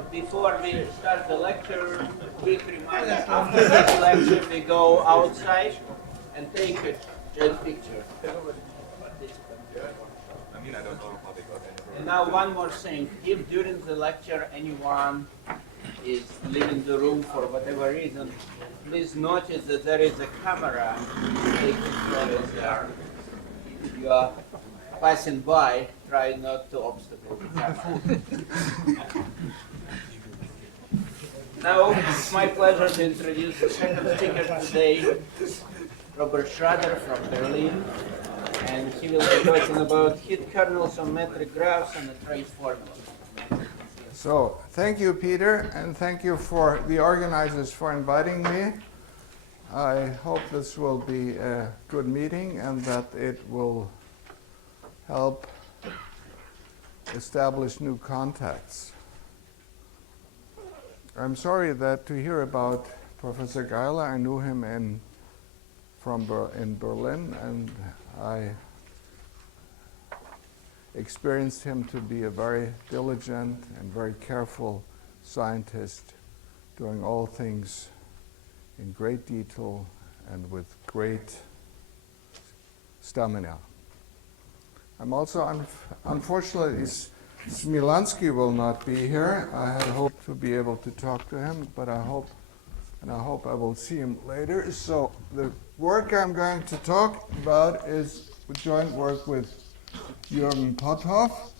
But before we start the lecture, quick reminder, after the lecture we go outside and take a joint picture. And now one more thing, if during the lecture anyone is leaving the room for whatever reason, please notice that there is a camera taking photos there. If you are passing by, try not to obstacle the camera. Now, it's my pleasure to introduce the second speaker today, Robert Schrader from Berlin, and he will be talking about hit kernels on metric graphs and the trace formulas. So, thank you, Peter, and thank you for the organizers for inviting me. I hope this will be a good meeting and that it will help establish new contacts. I'm sorry that to hear about Professor Geiler. I knew him in Berlin, and I experienced him to be a very diligent and very careful scientist, doing all things in great detail and with great stamina. I'm also, unfortunately, Smilansky will not be here. I had hoped to be able to talk to him, but I hope I will see him later. So the work I'm going to talk about is joint work with Jürgen Potthoff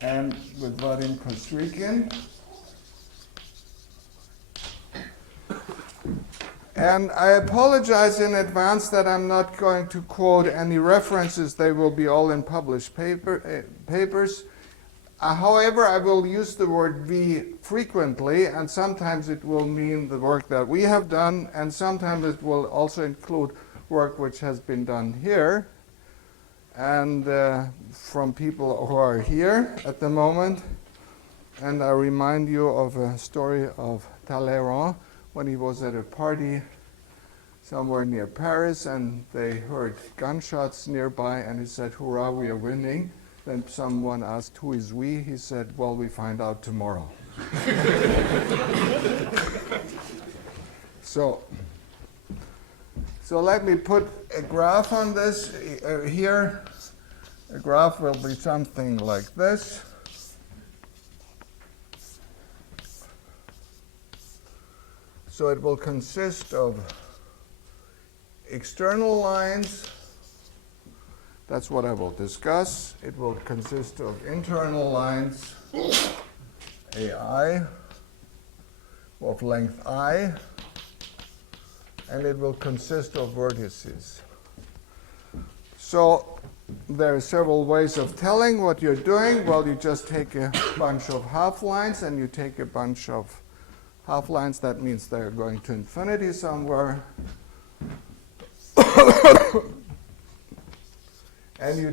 and with Vadim Kostrykin. And I apologize in advance that I'm not going to quote any references. They will be all in published papers. However, I will use the word we frequently, and sometimes it will mean the work that we have done, and sometimes it will also include work which has been done here, and from people who are here at the moment. And I remind you of a story of Talleyrand, when he was at a party somewhere near Paris and they heard gunshots nearby and he said, "Hurrah, we are winning." Then someone asked, "Who is we?" He said, "Well, we find out tomorrow." So let me put a graph on this here. A graph will be something like this. So it will consist of external lines. That's what I will discuss. It will consist of internal lines, AI, of length I, and it will consist of vertices. So there are several ways of telling what you're doing. Well, you just take a bunch of half-lines and you take a bunch of half-lines. That means they're going to infinity somewhere. And you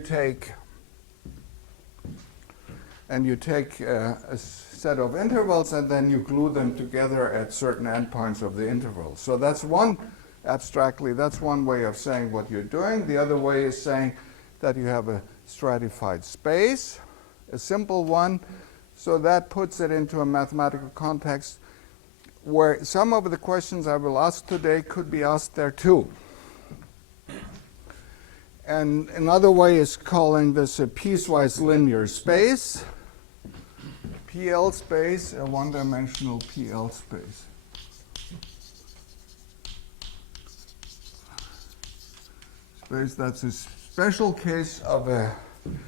take a set of intervals and then you glue them together at certain endpoints of the interval. So that's one, abstractly, that's one way of saying what you're doing. The other way is saying that you have a stratified space, a simple one. So that puts it into a mathematical context where some of the questions I will ask today could be asked there too. And another way is calling this a piecewise linear space, PL space, a one-dimensional PL space. That's a special case of a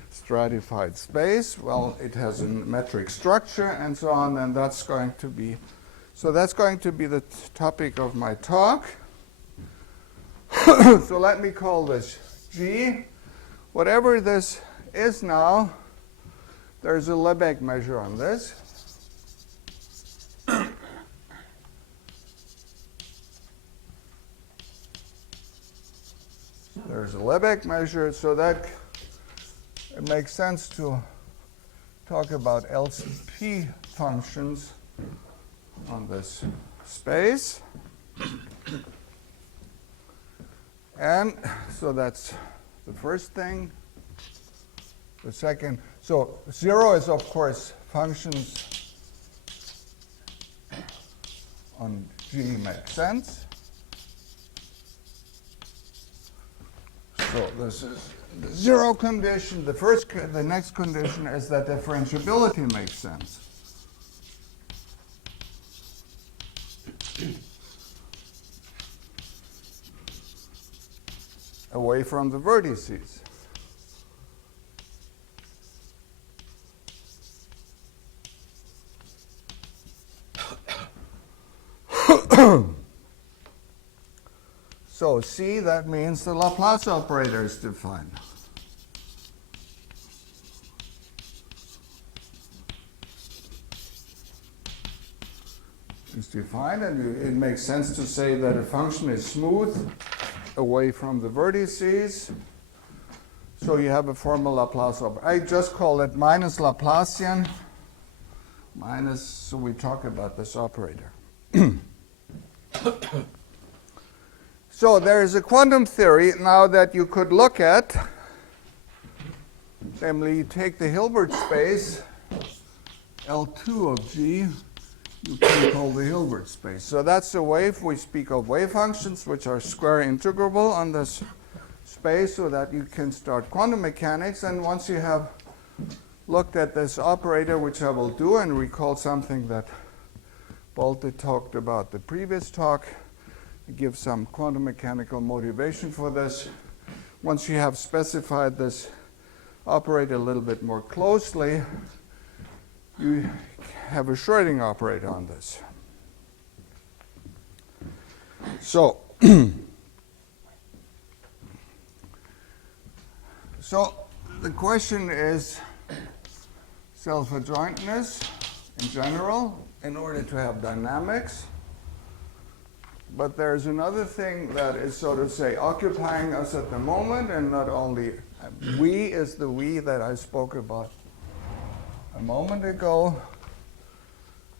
stratified space. Well, it has a metric structure and so on, and that's going to be the topic of my talk. So let me call this G. Whatever this is now, there's a Lebesgue measure on this. There's a Lebesgue measure, so that it makes sense to talk about LCP functions on this space. And so that's the first thing. The second, so 0 is of course functions on G make sense. So this is the 0 condition. The next condition is that differentiability makes sense. Away from the vertices. So C, that means the Laplace operator is defined. It's defined, and it makes sense to say that a function is smooth away from the vertices. So you have a formal Laplace operator. I just call it minus Laplacian, minus, so we talk about this operator. So there is a quantum theory now that you could look at. Namely, you take the Hilbert space, L2 of G, you can call the Hilbert space. So that's the wave. We speak of wave functions, which are square integrable on this space, so that you can start quantum mechanics. And once you have looked at this operator, which I will do, and recall something that Bolte talked about the previous talk, give some quantum mechanical motivation for this. Once you have specified this operator a little bit more closely, you have a Schrödinger operator on this. So, so the question is self-adjointness in general in order to have dynamics. But there's another thing that is, so to say, occupying us at the moment, and not only we is the we that I spoke about a moment ago.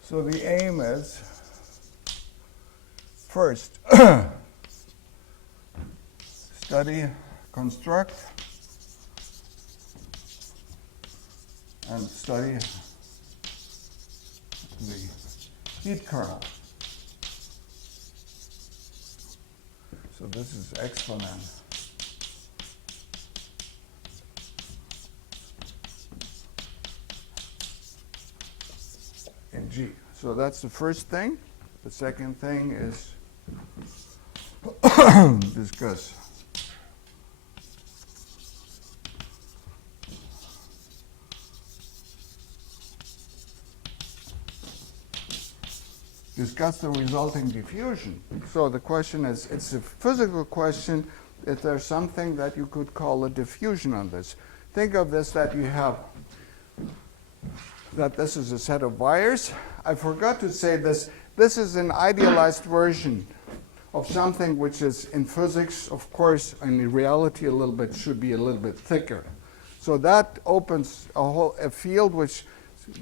So the aim is, first, study, construct, and study the heat kernel. So this is exponent in G. So that's the first thing. The second thing is discuss the resulting diffusion. So the question is, it's a physical question, if there's something that you could call a diffusion on this. Think of this, that you have, that this is a set of wires. I forgot to say this. This is an idealized version of something which is in physics, of course, and in reality should be a little bit thicker. So that opens a field which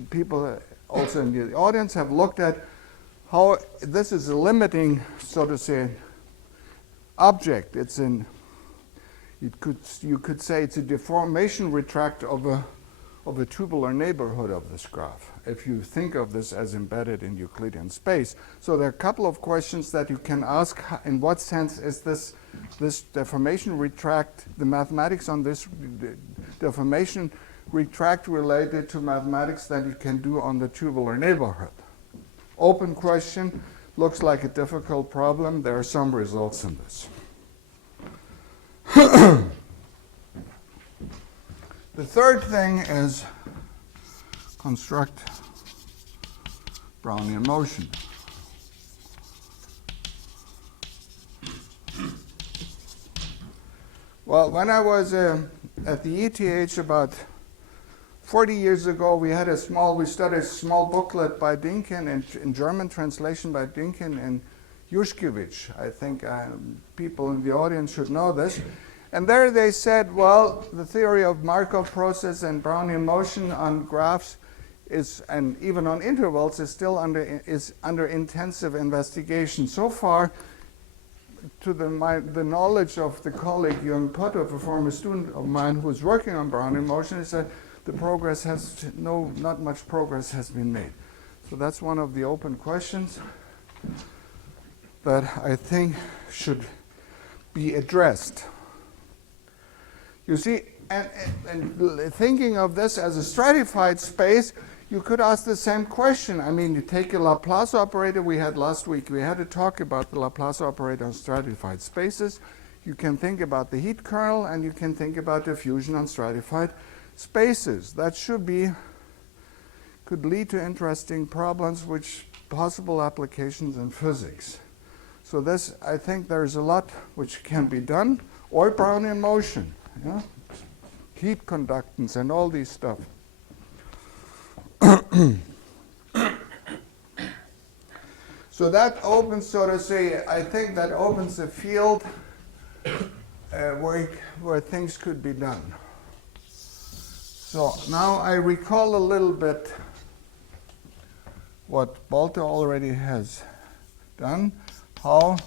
people also in the audience have looked at, how this is a limiting, so to say, object. It's you could say it's a deformation retract of a tubular neighborhood of this graph, if you think of this as embedded in Euclidean space. So there are a couple of questions that you can ask. In what sense is this deformation retract, the mathematics on this deformation retract related to mathematics that you can do on the tubular neighborhood? Open question, looks like a difficult problem. There are some results in this. The third thing is construct Brownian motion. Well, when I was at the ETH about 40 years ago, we studied a small booklet by Dinkin, in German translation by Dinkin and Juszkiewicz. I think people in the audience should know this. And there they said, well, the theory of Markov process and Brownian motion on graphs and even on intervals is still under intensive investigation. So far, to the knowledge of the colleague Jürgen Potter, a former student of mine who is working on Brownian motion, is that not much progress has been made. So that's one of the open questions that I think should be addressed. You see, and thinking of this as a stratified space, you could ask the same question. I mean, you take a Laplace operator we had last week. We had a talk about the Laplace operator on stratified spaces. You can think about the heat kernel, and you can think about diffusion on stratified spaces. That could lead to interesting problems, which possible applications in physics. So this, I think there's a lot which can be done, or Brownian motion, yeah? Heat conductance and all these stuff. So that opens, so to say, I think that opens a field where things could be done. So now I recall a little bit what Balter already has done, how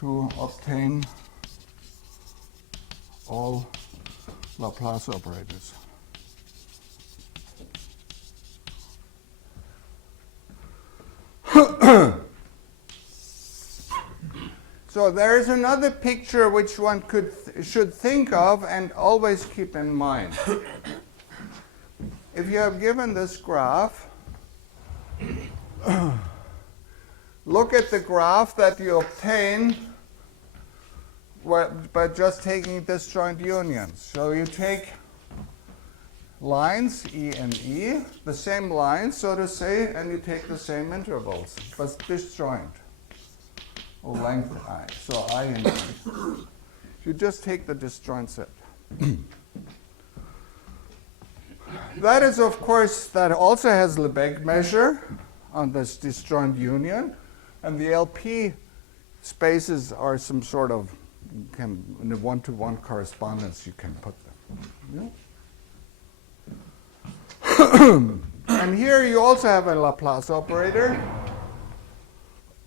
to obtain all Laplace operators. So there is another picture which one should think of and always keep in mind. If you have given this graph, look at the graph that you obtain by just taking disjoint unions. So you take lines, E and E, the same lines, so to say, and you take the same intervals, but disjoint, or length I. So I and E. You just take the disjoint set. That is, of course, that also has Lebesgue measure on this disjoint union, and the LP spaces are some sort of, in a one-to-one correspondence, you can put them. Yeah? And here you also have a Laplace operator.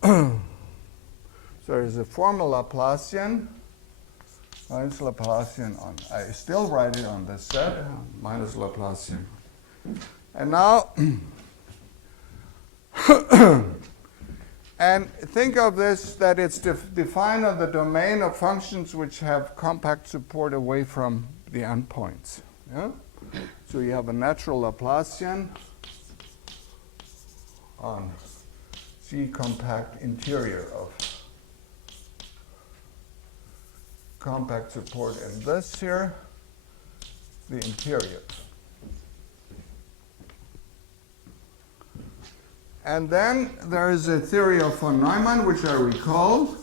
So there's a formal Laplacian minus Laplacian on, I still write it on this set, minus Laplacian. And now, and think of this, that it's defined on the domain of functions which have compact support away from the endpoints. Yeah? So you have a natural Laplacian on C compact interior of compact support, and this here, the interior. And then there is a theory of von Neumann, which I recall.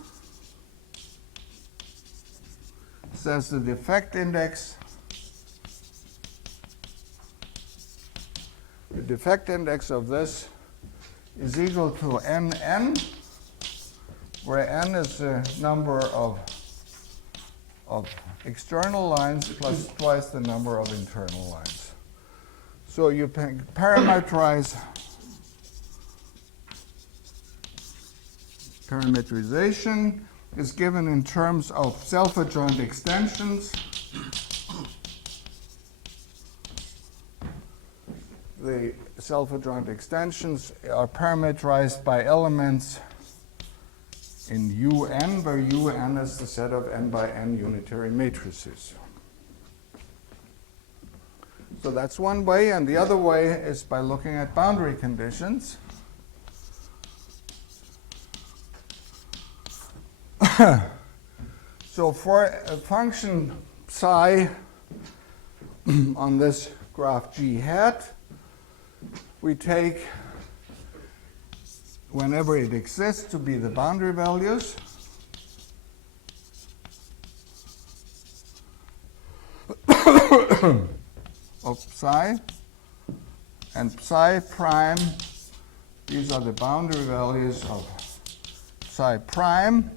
Says the defect index. The defect index of this is equal to Nn, where n is the number of external lines plus twice the number of internal lines. So you parameterize. Parameterization is given in terms of self-adjoint extensions. The self-adjoint extensions are parameterized by elements in Un, where Un is the set of n by n unitary matrices. So that's one way, and the other way is by looking at boundary conditions. So for a function psi on this graph G hat, we take, whenever it exists, to be the boundary values. Of psi, and psi prime, these are the boundary values of psi prime.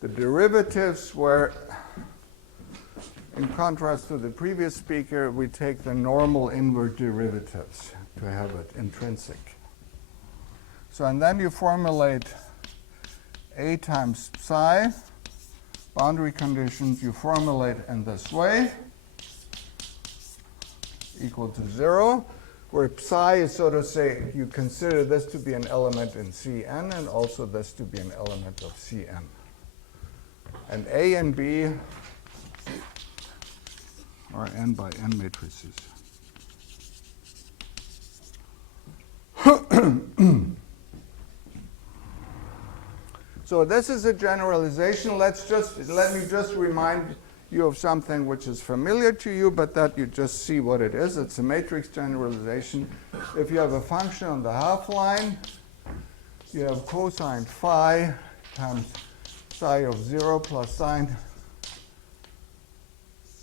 The derivatives were, in contrast to the previous speaker, we take the normal inward derivatives to have it intrinsic. So, and then you formulate A times psi, boundary conditions you formulate in this way, equal to 0, where psi is, so to say, you consider this to be an element in Cn and also this to be an element of Cn. And A and B are n by n matrices. So this is a generalization. Let me just remind you of something which is familiar to you, but that you just see what it is. It's a matrix generalization. If you have a function on the half line, you have cosine phi times psi of 0 plus sine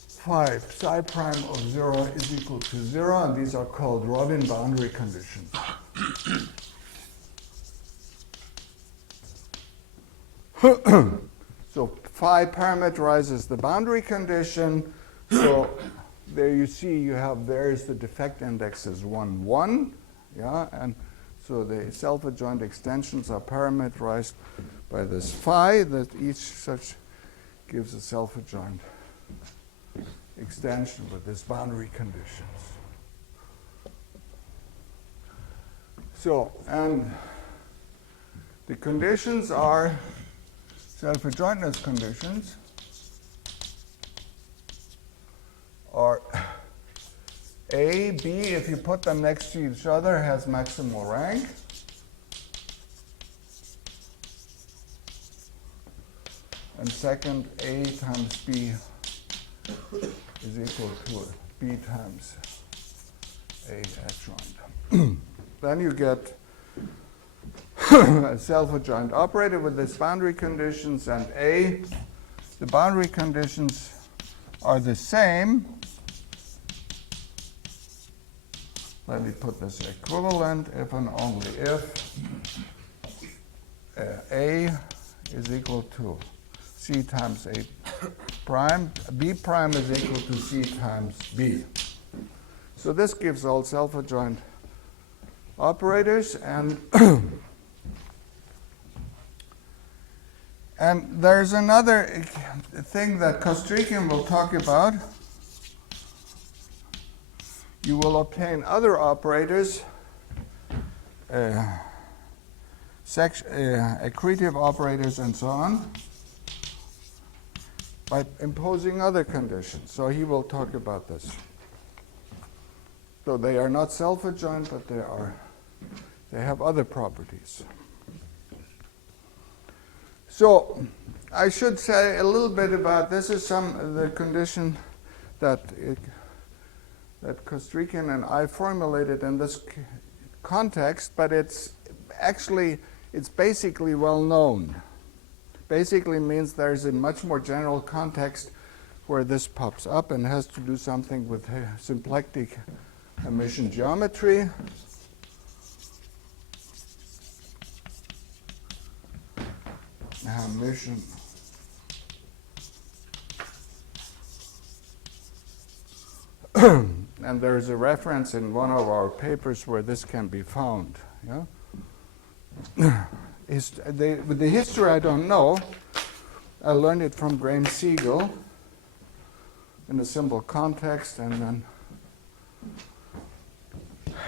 phi psi prime of 0 is equal to 0, and these are called Robin boundary conditions. So phi parameterizes the boundary condition. So there you see you have there's the defect index is 1, 1. Yeah, and so the self-adjoint extensions are parameterized by this phi, that each such gives a self-adjoint extension with this boundary conditions. So, and the conditions are self-adjointness conditions are A, B, if you put them next to each other, has maximal rank. And second, A times B is equal to B times A adjoint. Then you get a self-adjoint operator with these boundary conditions, and A, the boundary conditions are the same. Let me put this equivalent if and only if A is equal to C times A prime, B prime is equal to C times B. So this gives all self-adjoint operators, and and there's another thing that Kostrikin will talk about. You will obtain other operators, accretive operators and so on, by imposing other conditions. So he will talk about this. So they are not self-adjoint, but they have other properties. So I should say a little bit about this. Is the condition that Kostrikin and I formulated in this context, but it's basically well known. Basically means there's a much more general context where this pops up and has to do something with symplectic emission geometry. Emission and there is a reference in one of our papers where this can be found. Yeah? With the history I don't know. I learned it from Graham Siegel in a simple context, and then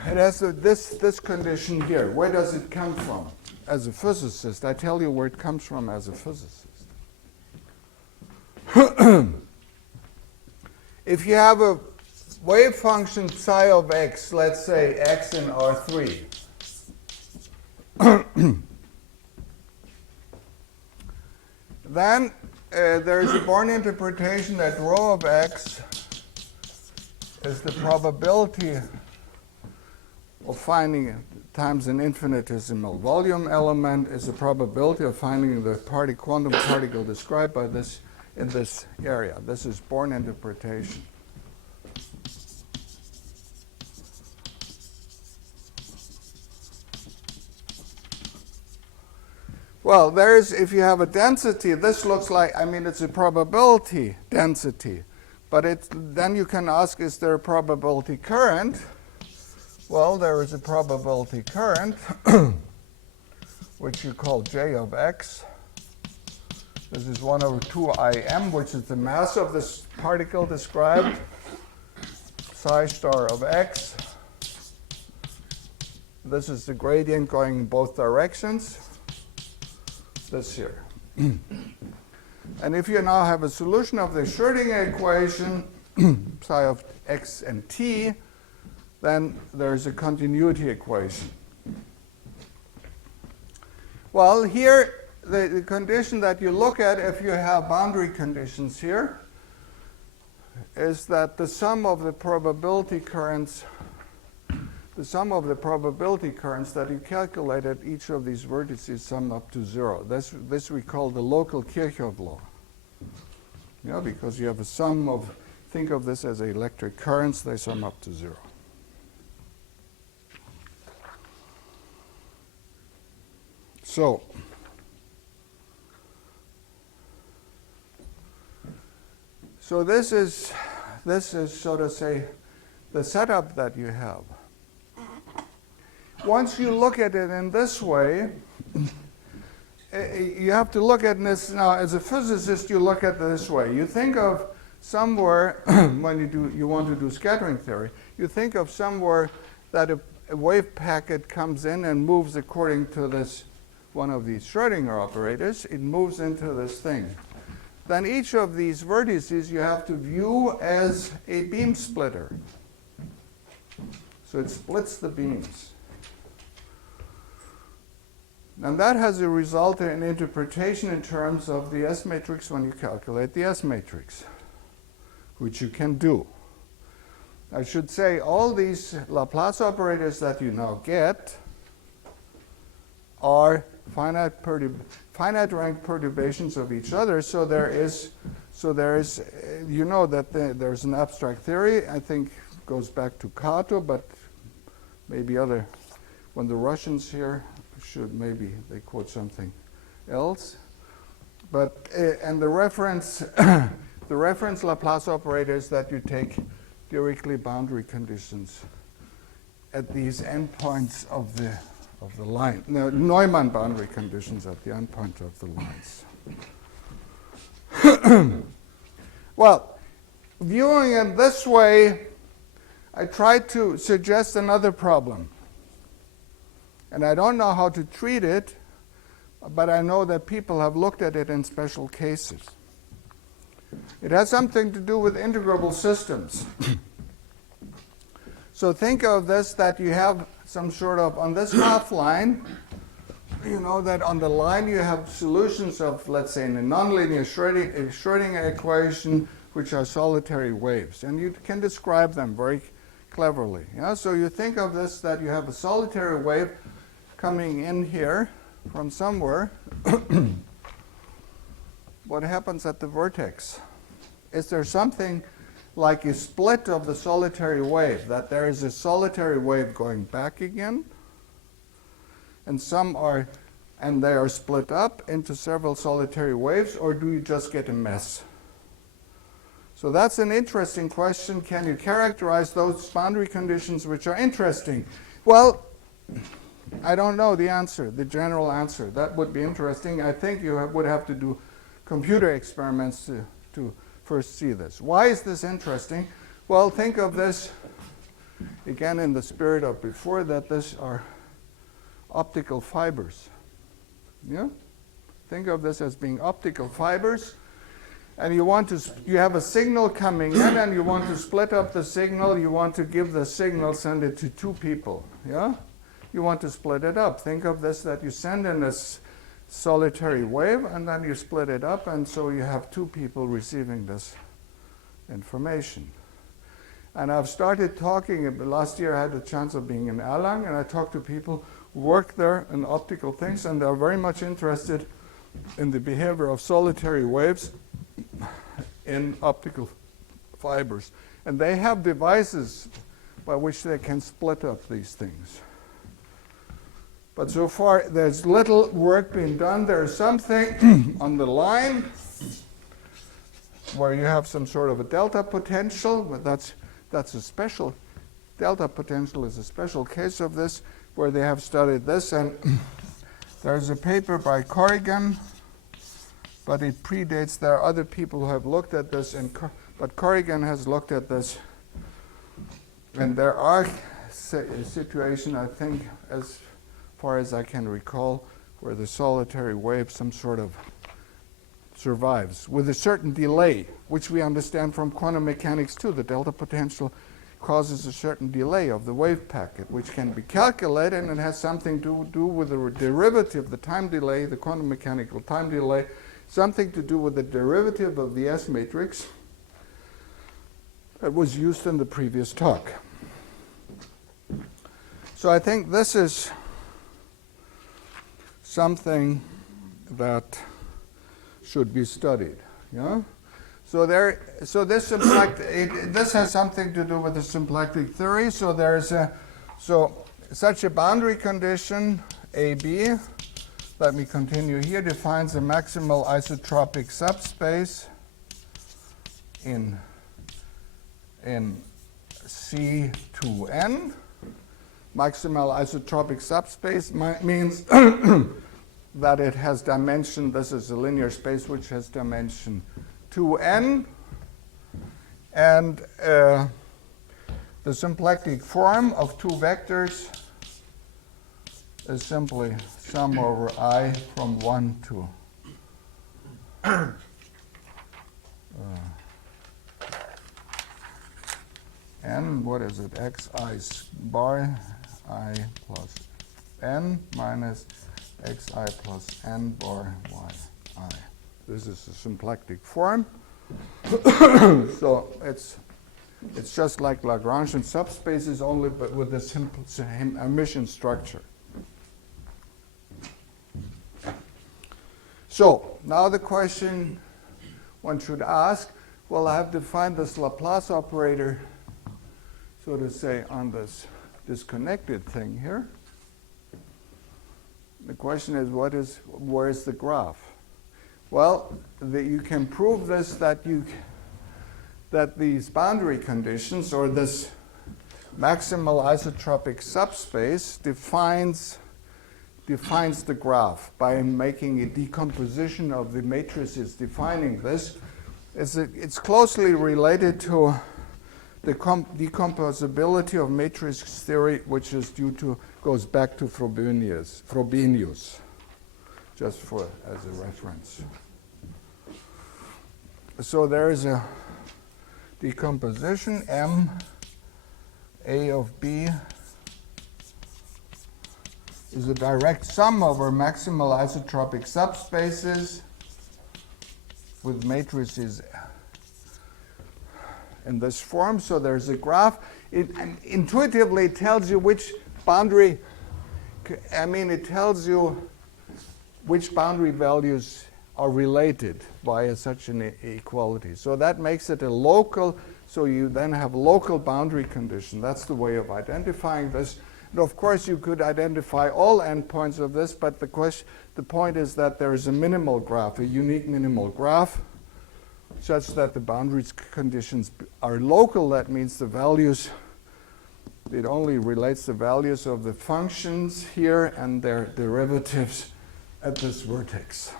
it has this condition here. Where does it come from? As a physicist, I tell you where it comes from as a physicist. If you have a wave function psi of x, let's say x in R3, then there is a Born interpretation that rho of x is the probability of finding times an infinitesimal volume element is the probability of finding the quantum particle described by this in this area. This is Born interpretation. Well, if you have a density, this looks like, it's a probability density. But then you can ask, is there a probability current? Well, there is a probability current, which you call J of x. This is 1 over 2 Im, which is the mass of this particle described. Psi star of x. This is the gradient going in both directions. This here. And if you now have a solution of the Schrödinger equation, psi of x and t, then there's a continuity equation. Well, here, the condition that you look at if you have boundary conditions here is that the sum of the probability currents that you calculate at each of these vertices sum up to 0. This we call the local Kirchhoff law. Yeah, because you have a sum of, think of this as electric currents, they sum up to 0. So this is, so to say, the setup that you have. Once you look at it in this way, you have to look at this now. As a physicist, you look at it this way. You think of somewhere when you want to do scattering theory. You think of somewhere that a wave packet comes in and moves according to this one of these Schrödinger operators. It moves into this thing. Then each of these vertices you have to view as a beam splitter. So it splits the beams. And that has a result in interpretation in terms of the S matrix when you calculate the S matrix, which you can do. I should say all these Laplace operators that you now get are finite rank perturbations of each other. So there is, you know that there's an abstract theory. I think goes back to Kato, but maybe when the Russians here maybe they quote something else. But and the reference Laplace operators that you take Dirichlet boundary conditions at these endpoints of the line. No, Neumann boundary conditions at the endpoint of the lines. Well, viewing it this way, I tried to suggest another problem. And I don't know how to treat it, but I know that people have looked at it in special cases. It has something to do with integrable systems. So think of this, that you have some sort of, on this half line, you know that on the line you have solutions of, let's say, in a nonlinear Schrödinger equation, which are solitary waves. And you can describe them very cleverly. Yeah? So you think of this, that you have a solitary wave coming in here from somewhere. What happens at the vertex? Is there something like a split of the solitary wave, that there is a solitary wave going back again, and they are split up into several solitary waves, or do you just get a mess? So that's an interesting question. Can you characterize those boundary conditions which are interesting? Well, I don't know the answer, the general answer. That would be interesting. I think you would have to do computer experiments to first see this. Why is this interesting? Well, think of this, again in the spirit of before, that these are optical fibers. Yeah? Think of this as being optical fibers. And you have a signal coming in, and you want to split up the signal. You want to give the signal, send it to two people. Yeah? You want to split it up. Think of this, that you send in this solitary wave, and then you split it up, and so you have two people receiving this information. And I've started talking, last year I had the chance of being in Erlangen, and I talked to people who work there in optical things, and they're very much interested in the behavior of solitary waves in optical fibers. And they have devices by which they can split up these things. But so far, there's little work being done. There's something on the line where you have some sort of a delta potential. But that's a special, delta potential is a special case of this, where they have studied this. And there's a paper by Corrigan, but it predates. There are other people who have looked at this, but Corrigan has looked at this. And there are situations, I think, as far as I can recall, where the solitary wave some sort of survives with a certain delay, which we understand from quantum mechanics too. The delta potential causes a certain delay of the wave packet, which can be calculated, and it has something to do with the derivative, the time delay, the quantum mechanical time delay, something to do with the derivative of the S matrix that was used in the previous talk. So I think this is something that should be studied. Yeah? So this has something to do with the symplectic theory. So there's such a boundary condition AB. Let me continue here. Defines a maximal isotropic subspace in C2n. Maximal isotropic subspace means that it has dimension. This is a linear space which has dimension 2n, and the symplectic form of two vectors is simply sum over I from 1 to n. What is it? xi bar I plus n minus xi plus n bar yi. This is the symplectic form. So it's just like Lagrangian subspaces, only but with the simple Hermitian structure. So now the question one should ask, well, I have to find this Laplace operator, so to say, on this disconnected thing here. The question is, where is the graph? Well, you can prove this that these boundary conditions, or this maximal isotropic subspace, defines the graph by making a decomposition of the matrices defining this. It's closely related to the decomposability of matrix theory, which goes back to Frobenius, just as a reference. So there is a decomposition. M A of B is a direct sum over maximal isotropic subspaces with matrices in this form. So there's a graph. It intuitively tells you which boundary, it tells you which boundary values are related via such an equality. So that makes it a local, so you then have local boundary condition. That's the way of identifying this. And of course, you could identify all endpoints of this, but the point is that there is a minimal graph, a unique minimal graph, such that the boundary conditions are local. That means the values, it only relates the values of the functions here and their derivatives at this vertex.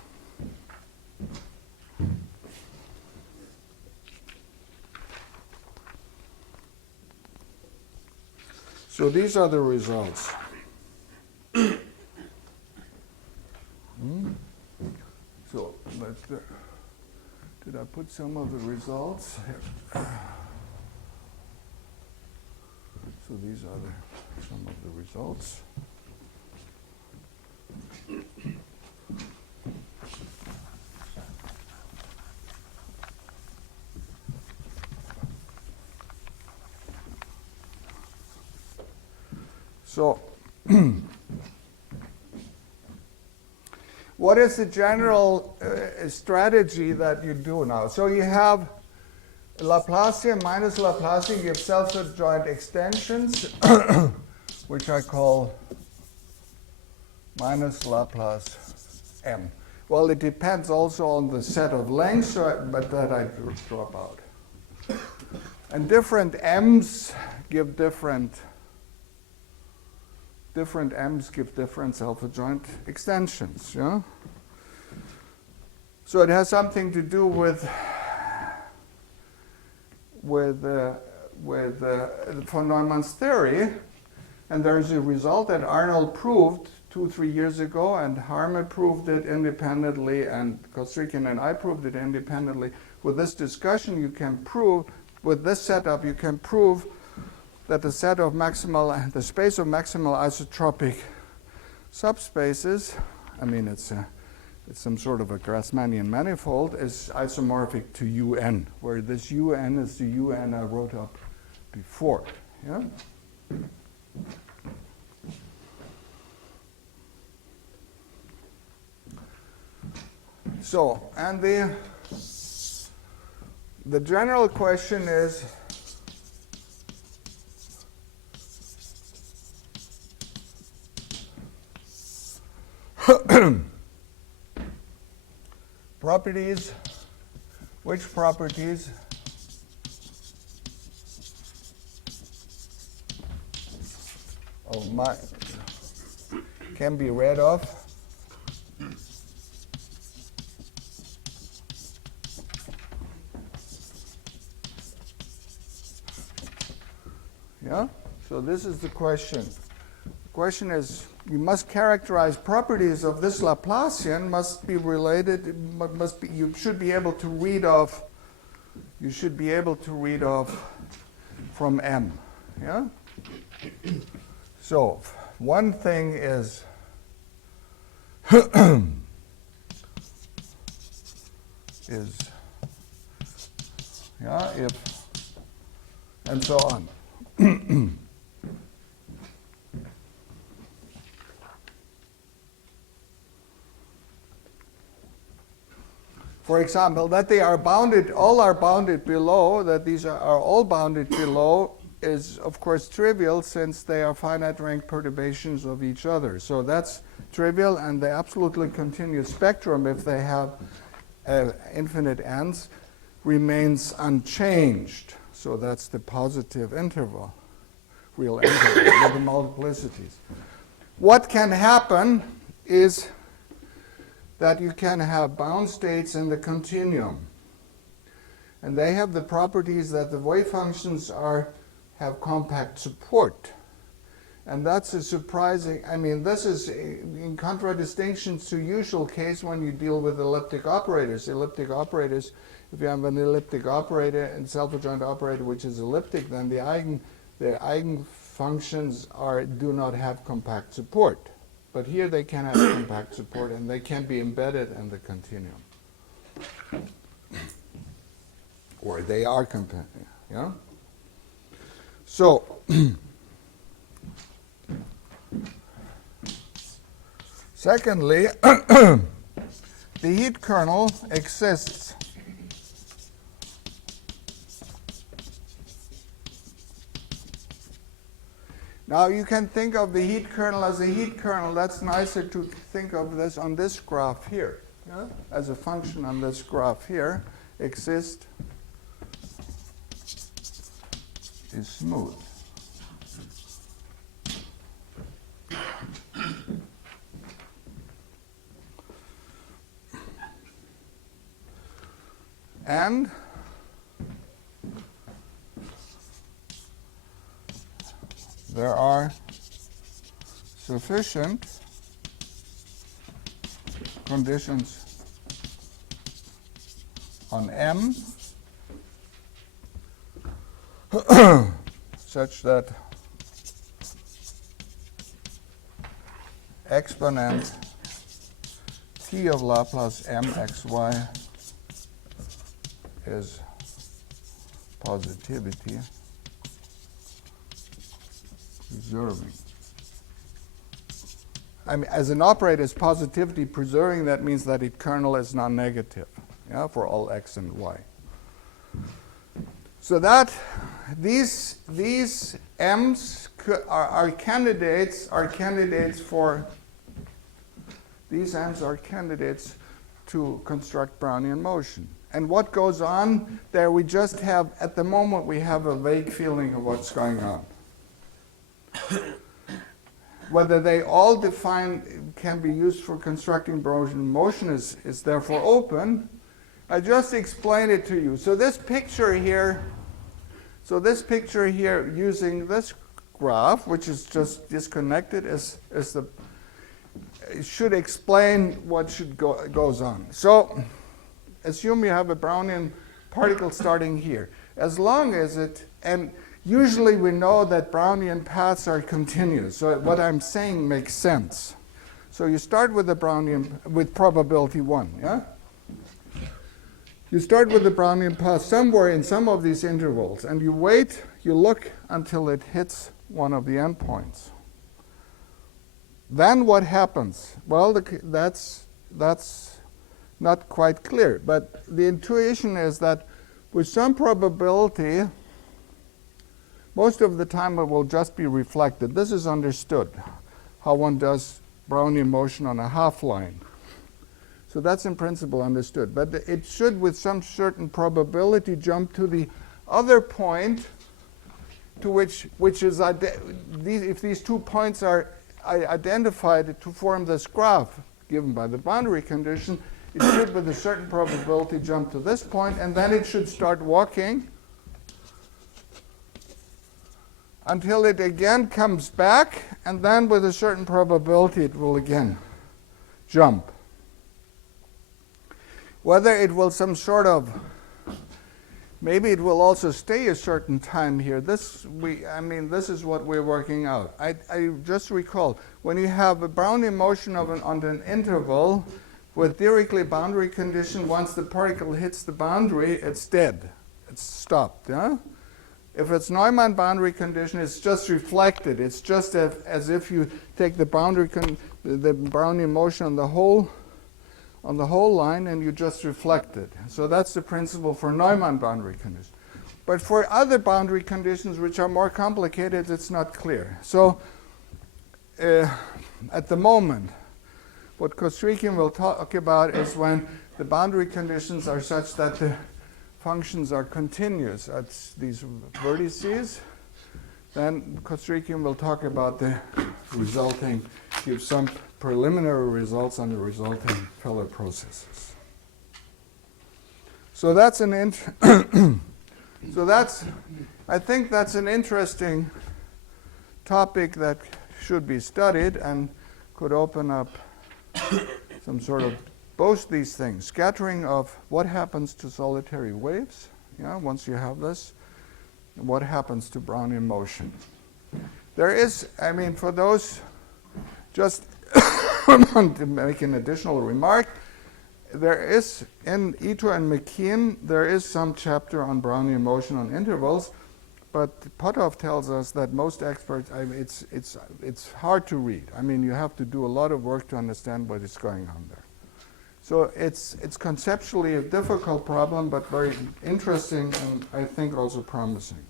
So these are the results. So did I put some of the results here? So these are some of the results. So what is the general strategy that you do now? So you have Laplacian minus Laplacian gives self-adjoint extensions, which I call minus Laplace m. Well, it depends also on the set of lengths, but that I drop out. And different m's give different m's give different self-adjoint extensions. Yeah? So it has something to do with von Neumann's theory, and there's a result that Arnold proved 2-3 years ago, and Harme proved it independently, and Kostrikin and I proved it independently. With this discussion, you can prove, with this setup, you can prove that the set of maximal, the space of maximal isotropic subspaces, I mean it's some sort of a Grassmannian manifold, is isomorphic to UN, where this UN is the UN I wrote up before. Yeah? So, and the general question is, properties, which properties of my can be read off yeah? So this is the question. The question is, you must characterize properties of this Laplacian must be related, must be, you should be able to read off, you should be able to read off from M. Yeah? So one thing is yeah, if, and so on. For example, that they are bounded, all are bounded below, that these are all bounded below is of course trivial since they are finite rank perturbations of each other. So that's trivial, and the absolutely continuous spectrum, if they have infinite ends, remains unchanged. So that's the positive interval, real interval with the multiplicities. What can happen is that you can have bound states in the continuum. And they have the properties that the wave functions have compact support. And that's a surprising, I mean, this is in contradistinction to usual case when you deal with elliptic operators. Elliptic operators, if you have an elliptic operator and self-adjoint operator which is elliptic, then the eigenfunctions do not have compact support. But here they can have compact support, and they can be embedded in the continuum. Or they are compact, yeah? So, secondly, the heat kernel exists now. You can think of the heat kernel as a heat kernel. That's nicer to think of this on this graph here, yeah? As a function on this graph here. Exist is smooth. And there are sufficient conditions on M such that exponent T of Laplace mxy is positivity preserving. I mean, as an operator, is positivity preserving. That means that its kernel is non-negative, yeah, for all x and y. So that these m's are candidates for these m's are candidates to construct Brownian motion. And what goes on there? We just have, at the moment, we have a vague feeling of what's going on. whether they all can be used for constructing Brownian motion is therefore open. I just explained it to you. So this picture here using this graph, which is just disconnected, it should explain what goes on. So assume you have a Brownian particle starting here. As long as and usually we know that Brownian paths are continuous. So what I'm saying makes sense. So you start with with probability 1, yeah? You start with the Brownian path somewhere in some of these intervals, and you look until it hits one of the endpoints. Then what happens? Well, that's not quite clear, but the intuition is that with some probability, most of the time it will just be reflected. This is understood, how one does Brownian motion on a half line. So that's in principle understood. But it should, with some certain probability, jump to the other point, to which is, if these 2 points are identified to form this graph given by the boundary condition, it should, with a certain probability, jump to this point, and then it should start walking until it again comes back, and then with a certain probability it will again jump. Whether it will maybe it will also stay a certain time here. This is what we're working out. I just recall, when you have a Brownian motion on an interval with Dirichlet boundary condition, once the particle hits the boundary, it's dead. It's stopped. Yeah? If it's Neumann boundary condition, it's just reflected. It's just as if you take the the Brownian motion on the whole line, and you just reflect it. So that's the principle for Neumann boundary condition. But for other boundary conditions which are more complicated, it's not clear. So at the moment, what Kostrykin will talk about is when the boundary conditions are such that the functions are continuous at these vertices. Then Kostrykin will talk about the give some preliminary results on the resulting Feller processes. So that's I think that's an interesting topic that should be studied and could open up some sort of both these things. Scattering of what happens to solitary waves, once you have this, and what happens to Brownian motion. There is, for those, just to make an additional remark, there is, in Ito and McKeon, there is some chapter on Brownian motion on intervals, but Pothoff tells us that most experts, it's hard to read. You have to do a lot of work to understand what is going on there. So it's conceptually a difficult problem, but very interesting and I think also promising.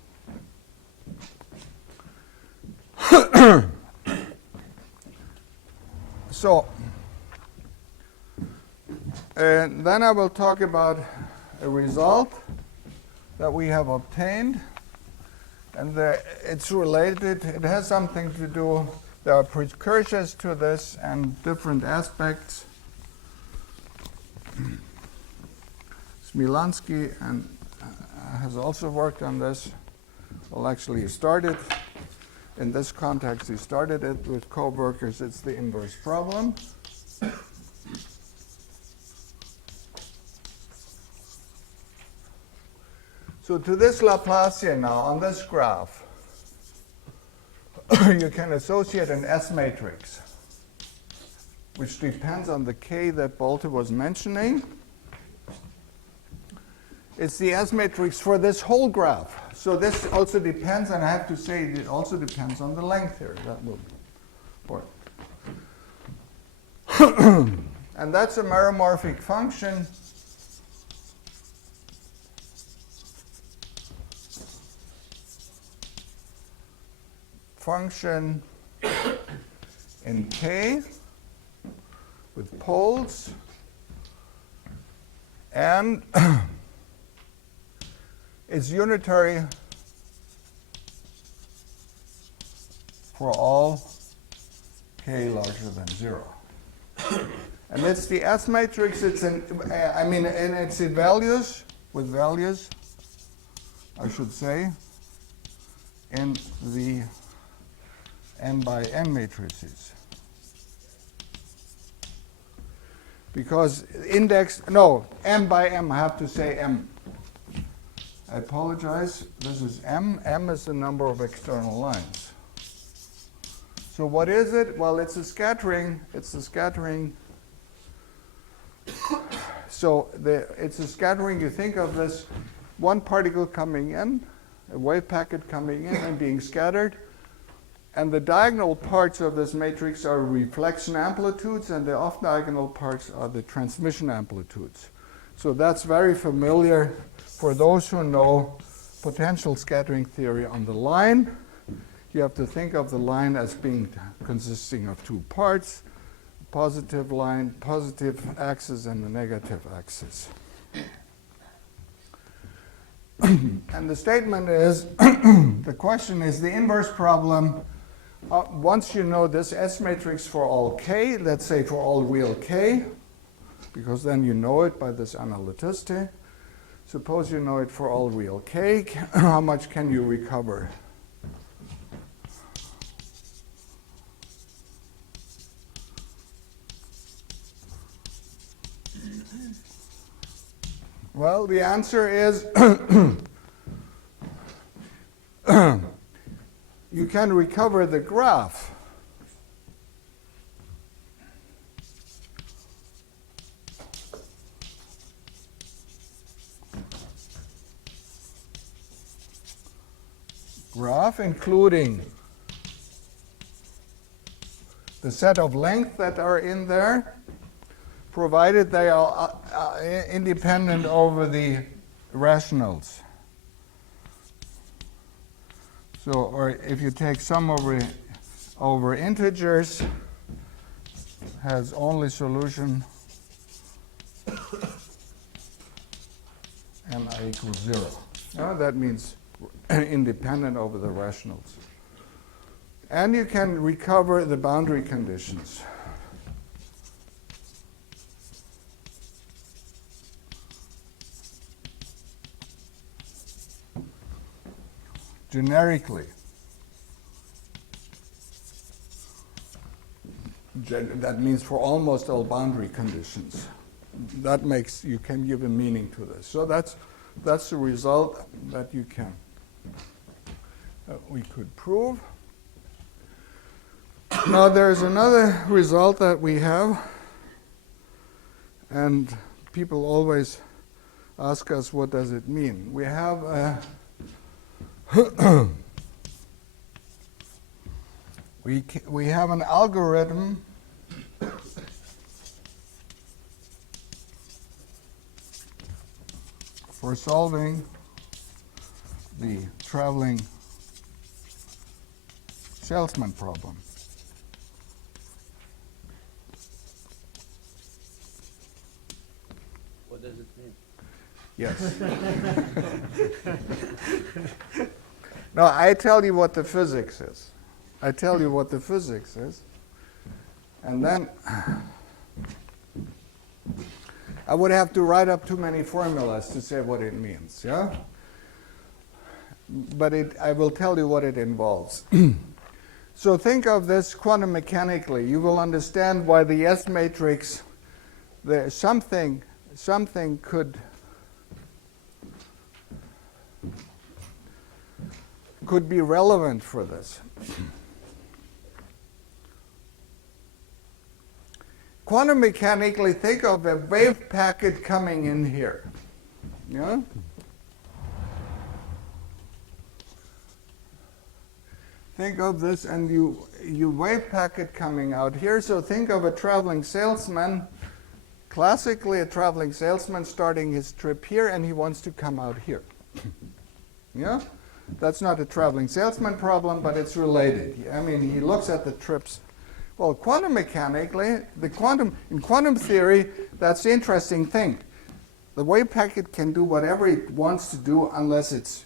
So, and then I will talk about a result that we have obtained, and it's related, it has something to do, there are precursors to this and different aspects. Smilansky has also worked on this. Well, actually, he started in this context. He started it with co-workers. It's the inverse problem. So to this Laplacian now, on this graph, you can associate an S matrix, which depends on the K that Bolte was mentioning. It's the S matrix for this whole graph. So this also depends, and I have to say it also depends on the length here. That will be important. And that's a meromorphic function. Function in K with poles, and it's unitary for all k larger than 0. And it's the S matrix. It's and it's in values, with values, I should say, in the n by n matrices. Because m by m, I have to say m. I apologize. This is m. M is the number of external lines. So what is it? Well, it's a scattering. It's a scattering. So it's a scattering. You think of this one particle coming in, a wave packet coming in and being scattered. And the diagonal parts of this matrix are reflection amplitudes, and the off-diagonal parts are the transmission amplitudes. So that's very familiar for those who know potential scattering theory on the line. You have to think of the line as being consisting of two parts, positive line, positive axis, and the negative axis. And the statement is, the question is the inverse problem. Once you know this S matrix for all k, let's say for all real k, because then you know it by this analyticity. Suppose you know it for all real k, how much can you recover? Well, the answer is you can recover the graph. Graph including the set of lengths that are in there, provided they are independent over the rationals. So, or if you take sum over integers, has only solution mi equals 0. Now that means independent over the rationals. And you can recover the boundary conditions. Generically. That means for almost all boundary conditions. That makes, you can give a meaning to this. So that's the result that you can, we could prove. Now there's another result that we have, and people always ask us, what does it mean? We have a we have an algorithm for solving the traveling salesman problem. What does it mean? Yes. No, I tell you what the physics is. I tell you what the physics is. And then I would have to write up too many formulas to say what it means, yeah? But I will tell you what it involves. So think of this quantum mechanically. You will understand why the S matrix, there's something could be relevant for this. Quantum mechanically, think of a wave packet coming in here. Yeah? Think of this, and you wave packet coming out here. So think of a traveling salesman. Classically, a traveling salesman starting his trip here, and he wants to come out here. Yeah? That's not a traveling salesman problem, but it's related. I mean, he looks at the trips. Well, quantum mechanically, in quantum theory, that's the interesting thing. The wave packet can do whatever it wants to do unless it's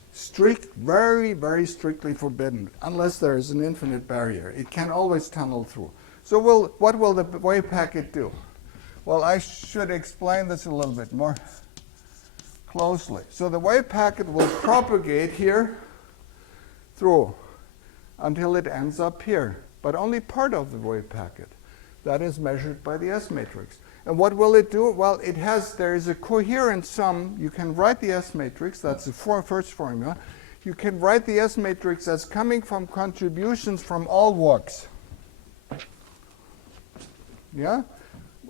very, very strictly forbidden, unless there is an infinite barrier. It can always tunnel through. So what will the wave packet do? Well, I should explain this a little bit more closely. So the wave packet will propagate here through until it ends up here, but only part of the wave packet. That is measured by the S matrix. And what will it do? Well, there is a coherent sum. You can write the S matrix. That's the first formula. You can write the S matrix as coming from contributions from all walks. Yeah?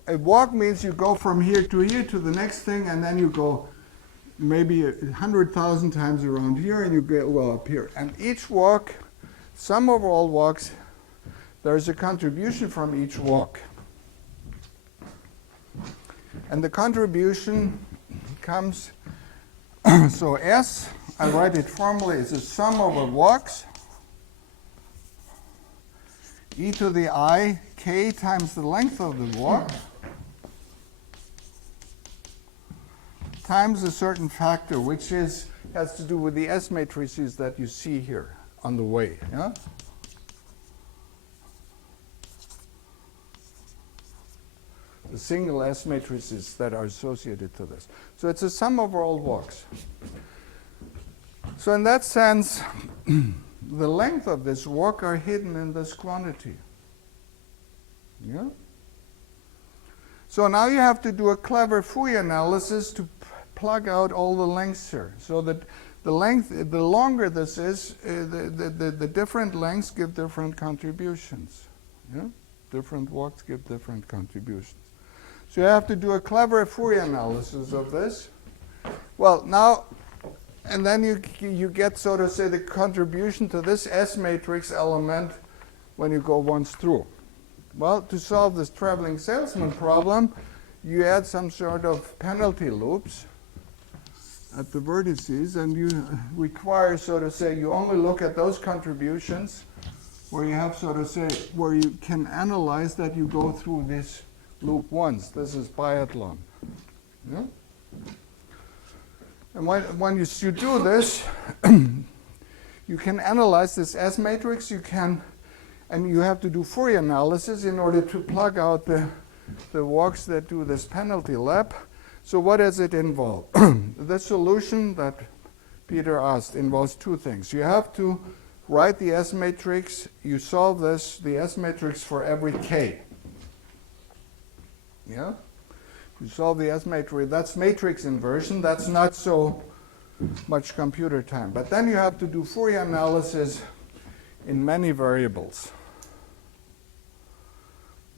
A walk means you go from here to the next thing, and then you go maybe 100,000 times around here, and you go up here. And each walk, sum of all walks, there's a contribution from each walk. And the contribution comes, so S, I write it formally, is the sum over walks, e to the I, k times the length of the walk, times a certain factor, which has to do with the S matrices that you see here on the way. Yeah? The single S matrices that are associated to this. So it's a sum over all walks. So in that sense, the length of this walk are hidden in this quantity. Yeah? So now you have to do a clever Fourier analysis to plug out all the lengths here. So that the longer this is, the different lengths give different contributions. Yeah? Different walks give different contributions. So you have to do a clever Fourier analysis of this. Well, now, and then you get, so to say, the contribution to this S matrix element when you go once through. Well, to solve this traveling salesman problem, you add some sort of penalty loops at the vertices, and you require, so to say, you only look at those contributions where you have, so to say, where you can analyze that you go through this loop once. This is biathlon. Yeah? And when you do this, you can analyze this S matrix. And you have to do Fourier analysis in order to plug out the walks that do this penalty lap. So what does it involve? The solution that Peter asked involves two things. You have to write the S matrix. You solve the S matrix for every k. Yeah? You solve the S matrix. That's matrix inversion. That's not so much computer time. But then you have to do Fourier analysis in many variables.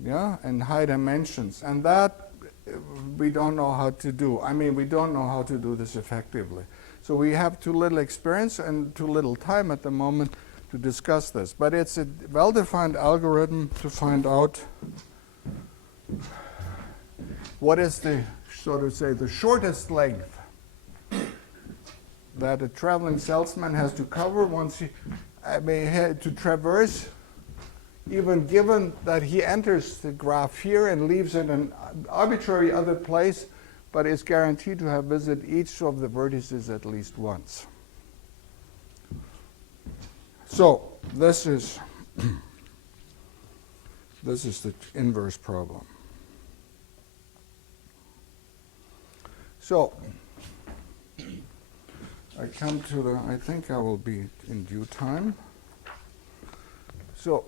Yeah, and high dimensions. And that we don't know how to do. I mean, we don't know how to do this effectively. So we have too little experience and too little time at the moment to discuss this. But it's a well-defined algorithm to find out what is the, so to say, the shortest length that a traveling salesman has to cover once he had to traverse, even given that he enters the graph here and leaves in an arbitrary other place, but is guaranteed to have visited each of the vertices at least once. So this is the inverse problem. So I come to I think I will be in due time. So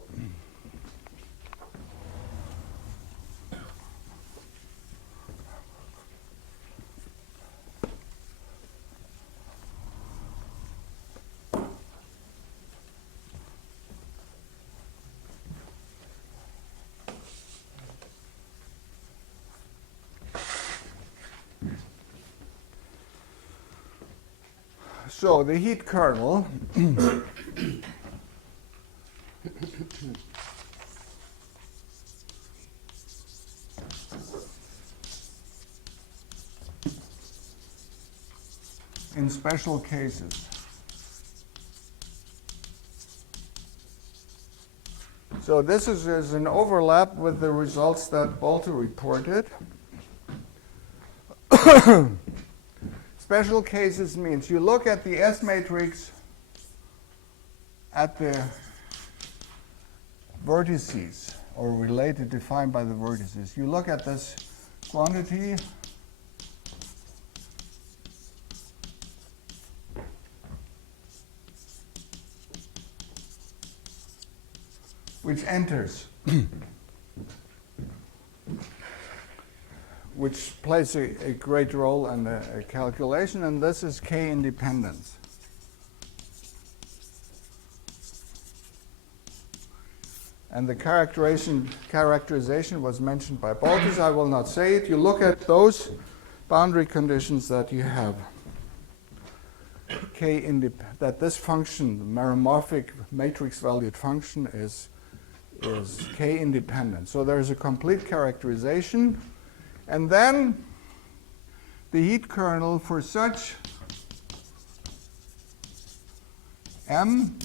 So the heat kernel in special cases. So this is an overlap with the results that Bolter reported. Special cases means you look at the S matrix at the vertices or related, defined by the vertices. You look at this quantity, which enters, which plays a great role in the calculation, and this is K independence. And the characterization was mentioned by Baltus. I will not say it. You look at those boundary conditions that you have. That this function, the meromorphic matrix-valued function, is K independent. So there's a complete characterization. And then the heat kernel for such M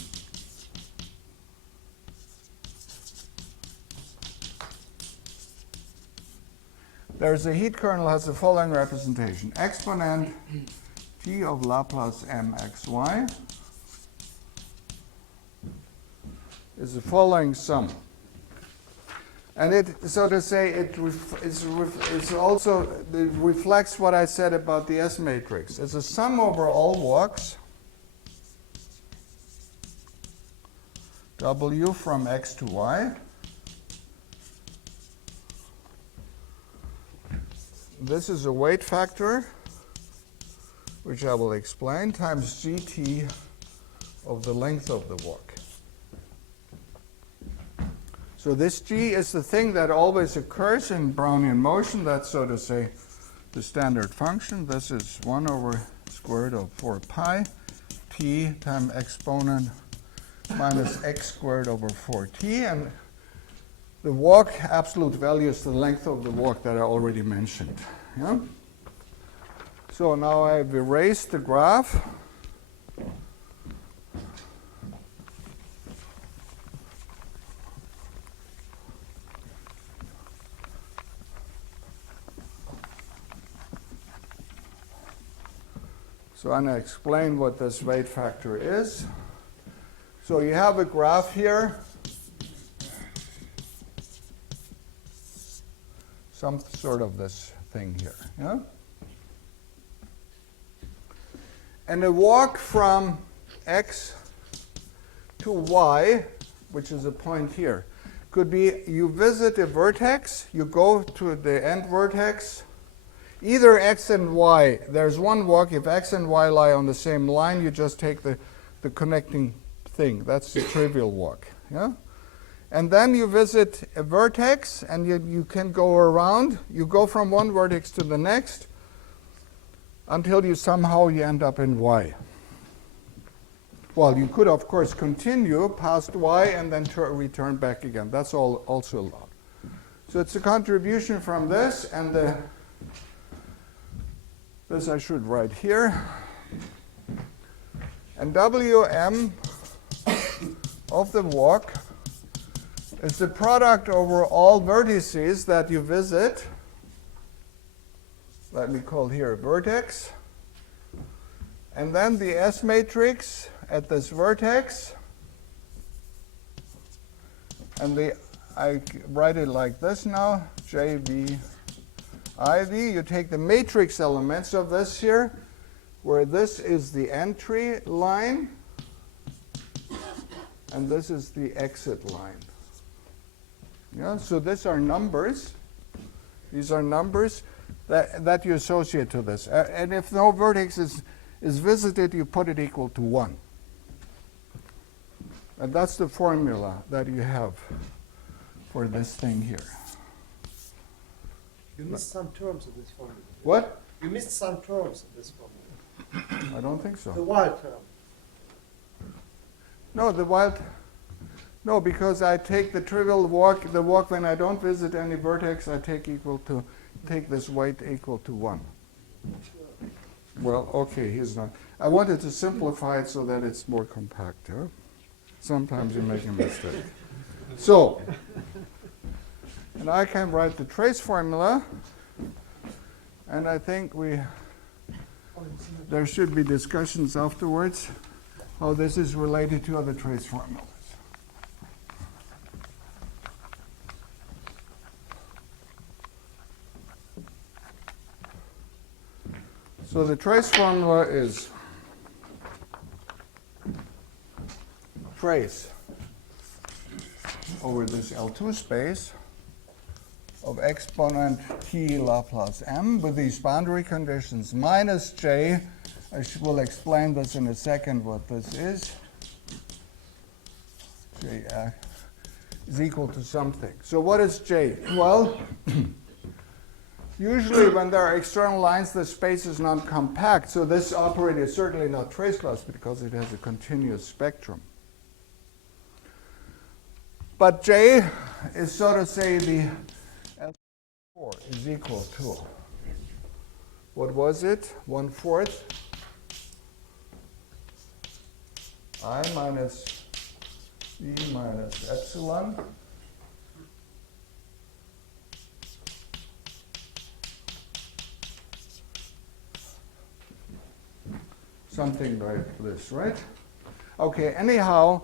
there's a heat kernel has the following representation. Exponent T of Laplace mxy is the following sum. And it, so to say, it reflects what I said about the S matrix. It's a sum over all walks, W from X to Y. This is a weight factor, which I will explain, times GT of the length of the walk. So this G is the thing that always occurs in Brownian motion. That's, so to say, the standard function. This is 1 over square root of 4 pi t times exponent minus x squared over 4t. And the walk, absolute value, is the length of the walk that I already mentioned. Yeah? So now I've erased the graph. So I'm going to explain what this weight factor is. So you have a graph here. Some sort of this thing here. Yeah? And a walk from X to Y, which is a point here, could be you visit a vertex, you go to the end vertex, either X and Y. There's one walk. If X and Y lie on the same line, you just take the connecting thing. That's the trivial walk. Yeah? And then you visit a vertex, and you can go around. You go from one vertex to the next until you somehow end up in Y. Well, you could, of course, continue past Y and then return back again. That's also allowed. So it's a contribution from this, and this I should write here. And Wm of the walk is the product over all vertices that you visit. Let me call here a vertex. And then the S matrix at this vertex. And I write it like this now, JV IV. You take the matrix elements of this here, where this is the entry line, and this is the exit line. Yeah, so these are numbers. These are numbers that you associate to this. And if no vertex is visited, you put it equal to 1. And that's the formula that you have for this thing here. You missed some terms of this formula. What? You missed some terms of this formula. I don't think so. The wild term. No, the wild. No, because I take the trivial walk, the walk when I don't visit any vertex, I take this weight equal to 1. Well, okay, he's not. I wanted to simplify it so that it's more compact. Huh? Sometimes you make a mistake. So, and I can write the trace formula, and I think there should be discussions afterwards how this is related to other trace formulas. So the trace formula is trace over this L2 space of exponent t Laplace m with these boundary conditions minus j. I will explain this in a second what this is. J is equal to something. So what is j? Well, usually when there are external lines, the space is non-compact. So this operator is certainly not traceless because it has a continuous spectrum. But j is, so to say, the L4 is equal to, what was it? 1/4 I minus E minus epsilon something like this, right? Okay, anyhow,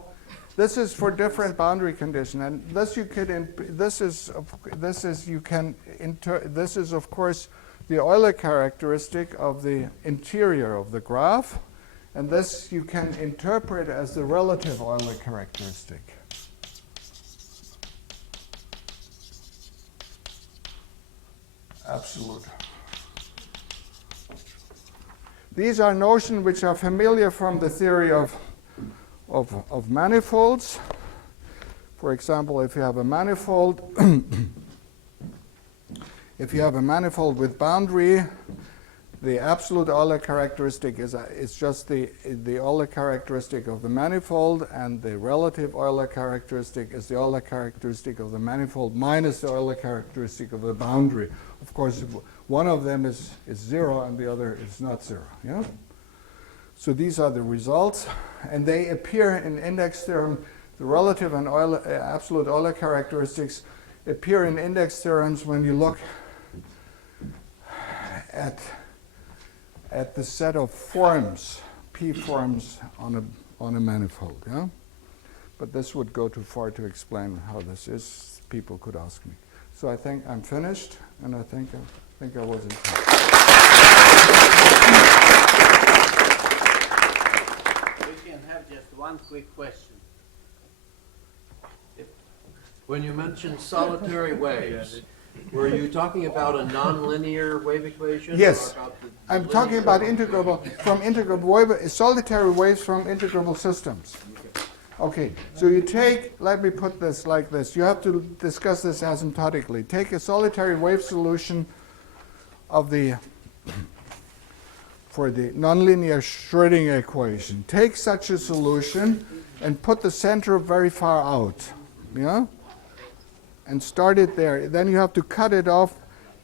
this is for different boundary condition, and this you could this is of course the Euler characteristic of the interior of the graph, and this you can interpret as the relative Euler characteristic. Absolute. These are notions which are familiar from the theory of manifolds. For example, if you have a manifold, with boundary, the absolute Euler characteristic is just the Euler characteristic of the manifold, and the relative Euler characteristic is the Euler characteristic of the manifold minus the Euler characteristic of the boundary. Of course, one of them is 0 and the other is not 0. Yeah? So these are the results, and they appear in index theorem. The relative and absolute Euler characteristics appear in index theorems when you look at the set of forms, p forms on a manifold. Yeah? But this would go too far to explain how this is. People could ask me. So I think I'm finished, and I think I was in time. We can have just one quick question. When you mentioned solitary waves, were you talking about a nonlinear wave equation? Yes. Or about I'm talking about solitary waves from integrable systems. Okay, so you take, let me put this like this. You have to discuss this asymptotically. Take a solitary wave solution of for the nonlinear Schrödinger equation. Take such a solution and put the center very far out. Yeah? And start it there. Then you have to cut it off.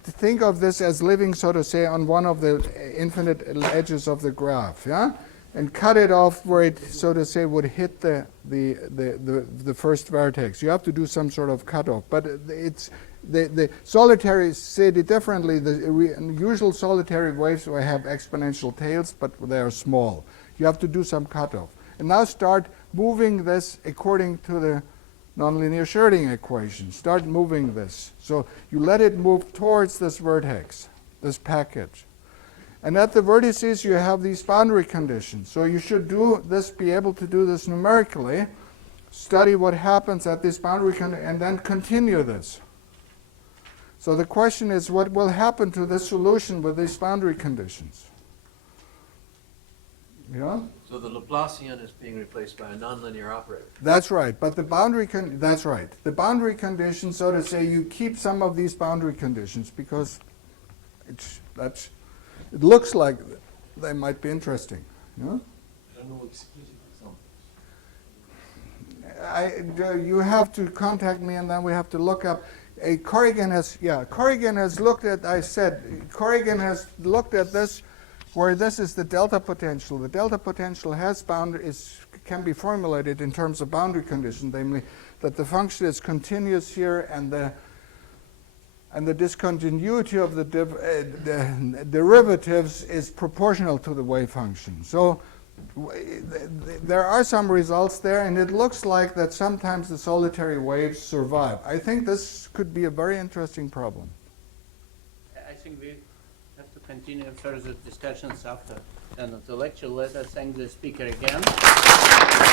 Think of this as living, so to say, on one of the infinite edges of the graph, yeah? And cut it off where it, so to say, would hit the first vertex. You have to do some sort of cutoff. But it's the solitary, said it differently, the usual solitary waves will have exponential tails, but they are small. You have to do some cutoff. And now start moving this according to the nonlinear Schrödinger equation. Start moving this. So you let it move towards this vertex, this package. And at the vertices, you have these boundary conditions. So you should be able to do this numerically, study what happens at this boundary condition, and then continue this. So the question is, what will happen to this solution with these boundary conditions? Yeah? So the Laplacian is being replaced by a nonlinear operator. That's right, but the boundary that's right. The boundary conditions, so to say, you keep some of these boundary conditions because it looks like they might be interesting. Yeah? You have to contact me, and then we have to look up. Corrigan has looked at. Corrigan has looked at this, where this is the delta potential. The delta potential can be formulated in terms of boundary conditions, namely that the function is continuous here, and the discontinuity of the derivatives is proportional to the wave function. So there are some results there, and it looks like that sometimes the solitary waves survive. I think this could be a very interesting problem. I think we have to continue. continue further discussions after the end of the lecture. Let us thank the speaker again.